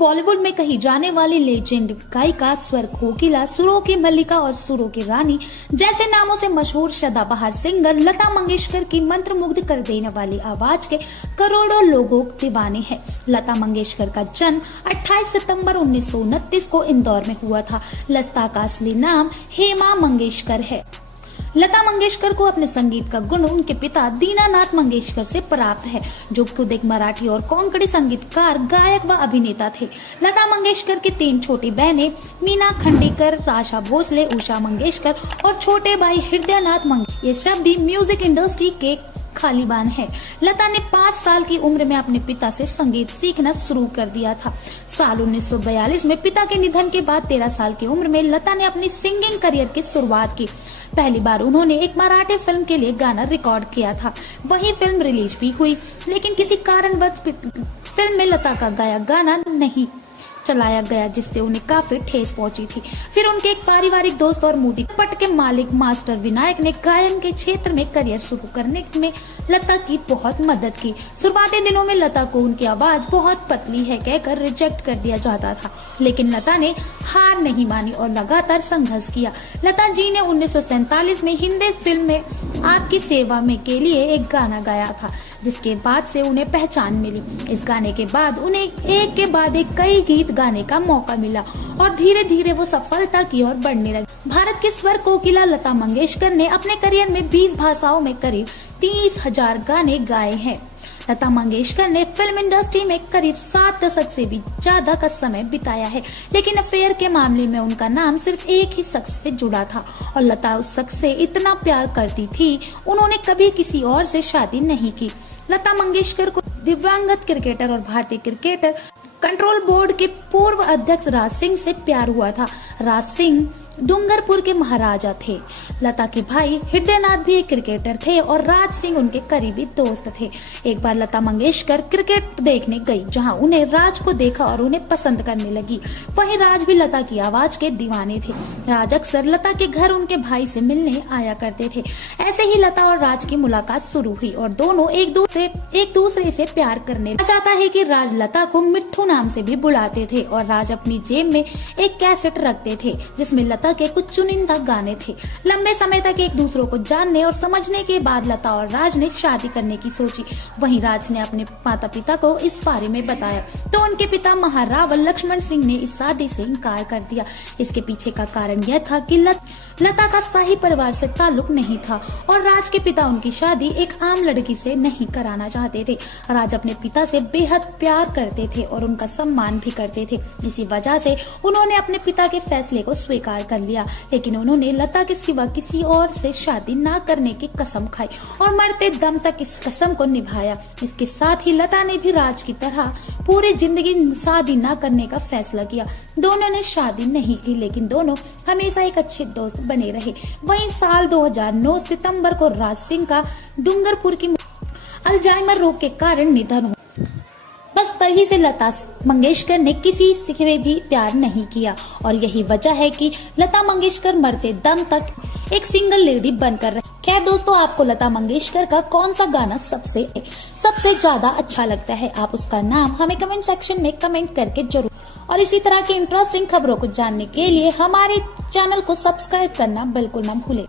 बॉलीवुड में कही जाने वाली लेजेंड गायिका, स्वर कोकिला, सुरों की मल्लिका और सुरों की रानी जैसे नामों से मशहूर सदाबहार सिंगर लता मंगेशकर की मंत्रमुग्ध कर देने वाली आवाज के करोड़ों लोगों दीवाने हैं। लता मंगेशकर का जन्म 28 सितंबर 1929 को इंदौर में हुआ था। लता का असली नाम हेमा मंगेशकर है। लता मंगेशकर को अपने संगीत का गुण उनके पिता दीनानाथ मंगेशकर से प्राप्त है, जो खुद एक मराठी और कोंकणी संगीतकार, गायक व अभिनेता थे। लता मंगेशकर की 3 छोटी बहनें मीना खंडेकर, आशा भोसले, उषा मंगेशकर और छोटे भाई हृदयनाथ मंगेशकर, ये सब भी म्यूजिक इंडस्ट्री के खालिबान है। लता ने 5 साल की उम्र में अपने पिता से संगीत सीखना शुरू कर दिया था। साल 1942 में पिता के निधन के बाद 13 साल की उम्र में लता ने अपनी सिंगिंग करियर की शुरुआत की। पहली बार उन्होंने एक मराठी फिल्म के लिए गाना रिकॉर्ड किया था। वही फिल्म रिलीज भी हुई, लेकिन किसी कारणवश फिल्म में लता का गाया गाना नहीं चलाया गया, जिससे उन्हें काफी ठेस पहुंची थी। फिर उनके एक पारिवारिक दोस्त और मूवी पट के मालिक मास्टर विनायक ने गायन के क्षेत्र में करियर शुरू करने में लता की बहुत मदद की। शुरुआती दिनों में लता को उनकी आवाज बहुत पतली है कहकर रिजेक्ट कर दिया जाता था, लेकिन लता ने हार नहीं मानी और लगातार संघर्ष किया। लता जी ने 1947 में हिंदी फिल्म में आपकी सेवा में के लिए एक गाना गाया था, जिसके बाद से उन्हें पहचान मिली। इस गाने के बाद उन्हें एक के बाद एक कई गीत गाने का मौका मिला और धीरे धीरे वो सफलता की ओर बढ़ने लगी। भारत के स्वर कोकिला लता मंगेशकर ने अपने करियर में 20 भाषाओं में करीब 30,000 गाने गाए हैं। लता मंगेशकर ने फिल्म इंडस्ट्री में करीब 7 दशक से भी ज्यादा का समय बिताया है, लेकिन अफेयर के मामले में उनका नाम सिर्फ एक ही शख्स से जुड़ा था और लता उस शख्स से इतना प्यार करती थी, उन्होंने कभी किसी और से शादी नहीं की। लता मंगेशकर को दिव्यांगत क्रिकेटर और भारतीय क्रिकेटर कंट्रोल बोर्ड के पूर्व अध्यक्ष राज सिंह से प्यार हुआ था। राज सिंह डूंगरपुर के महाराजा थे। लता के भाई हृदयनाथ भी एक क्रिकेटर थे और राज सिंह उनके करीबी दोस्त थे। एक बार लता मंगेशकर क्रिकेट देखने गई, जहां उन्हें राज को देखा और उन्हें पसंद करने लगी। वहीं राज भी लता की आवाज के दीवाने थे। राज अक्सर लता के घर उनके भाई से मिलने आया करते थे। ऐसे ही लता और राज की मुलाकात शुरू हुई और दोनों एक दूसरे से प्यार करने लगे। जाता है कि राज लता को मिट्ठू नाम से भी बुलाते थे और राज अपनी जेब में एक कैसेट रखते थे, जिसमें लता के कुछ चुनिंदा गाने थे। लंबे समय तक एक दूसरे को जानने और समझने के बाद लता और राज ने शादी करने की सोची। वहीं राज ने अपने माता पिता को इस बारे में बताया, तो उनके पिता महारावल लक्ष्मण सिंह ने इस शादी से इनकार कर दिया। इसके पीछे का कारण यह था कि लता का शाही परिवार से ताल्लुक नहीं था और राज के पिता उनकी शादी एक आम लड़की से नहीं कराना चाहते थे। राज अपने पिता से बेहद प्यार करते थे और उनका सम्मान भी करते थे। इसी वजह से उन्होंने अपने पिता के फैसले को स्वीकार कर लिया, लेकिन उन्होंने लता के सिवा किसी और से शादी न करने की कसम खाई और मरते दम तक इस कसम को निभाया। इसके साथ ही लता ने भी राज की तरह पूरी जिंदगी शादी न करने का फैसला किया। दोनों ने शादी नहीं की, लेकिन दोनों हमेशा एक अच्छे दोस्त बने रहे। वहीं साल 2009 सितंबर को राज सिंह का डूंगरपुर की अल्जाइमर रोग के कारण निधन हुआ। बस तभी से लता मंगेशकर ने किसी से भी प्यार नहीं किया और यही वजह है कि लता मंगेशकर मरते दम तक एक सिंगल लेडी बनकर रही। क्या दोस्तों, आपको लता मंगेशकर का कौन सा गाना सबसे ज्यादा अच्छा लगता है? आप उसका नाम हमें कमेंट सेक्शन में कमेंट करके जरूर, और इसी तरह की इंटरेस्टिंग खबरों को जानने के लिए हमारे चैनल को सब्सक्राइब करना बिल्कुल न भूलें।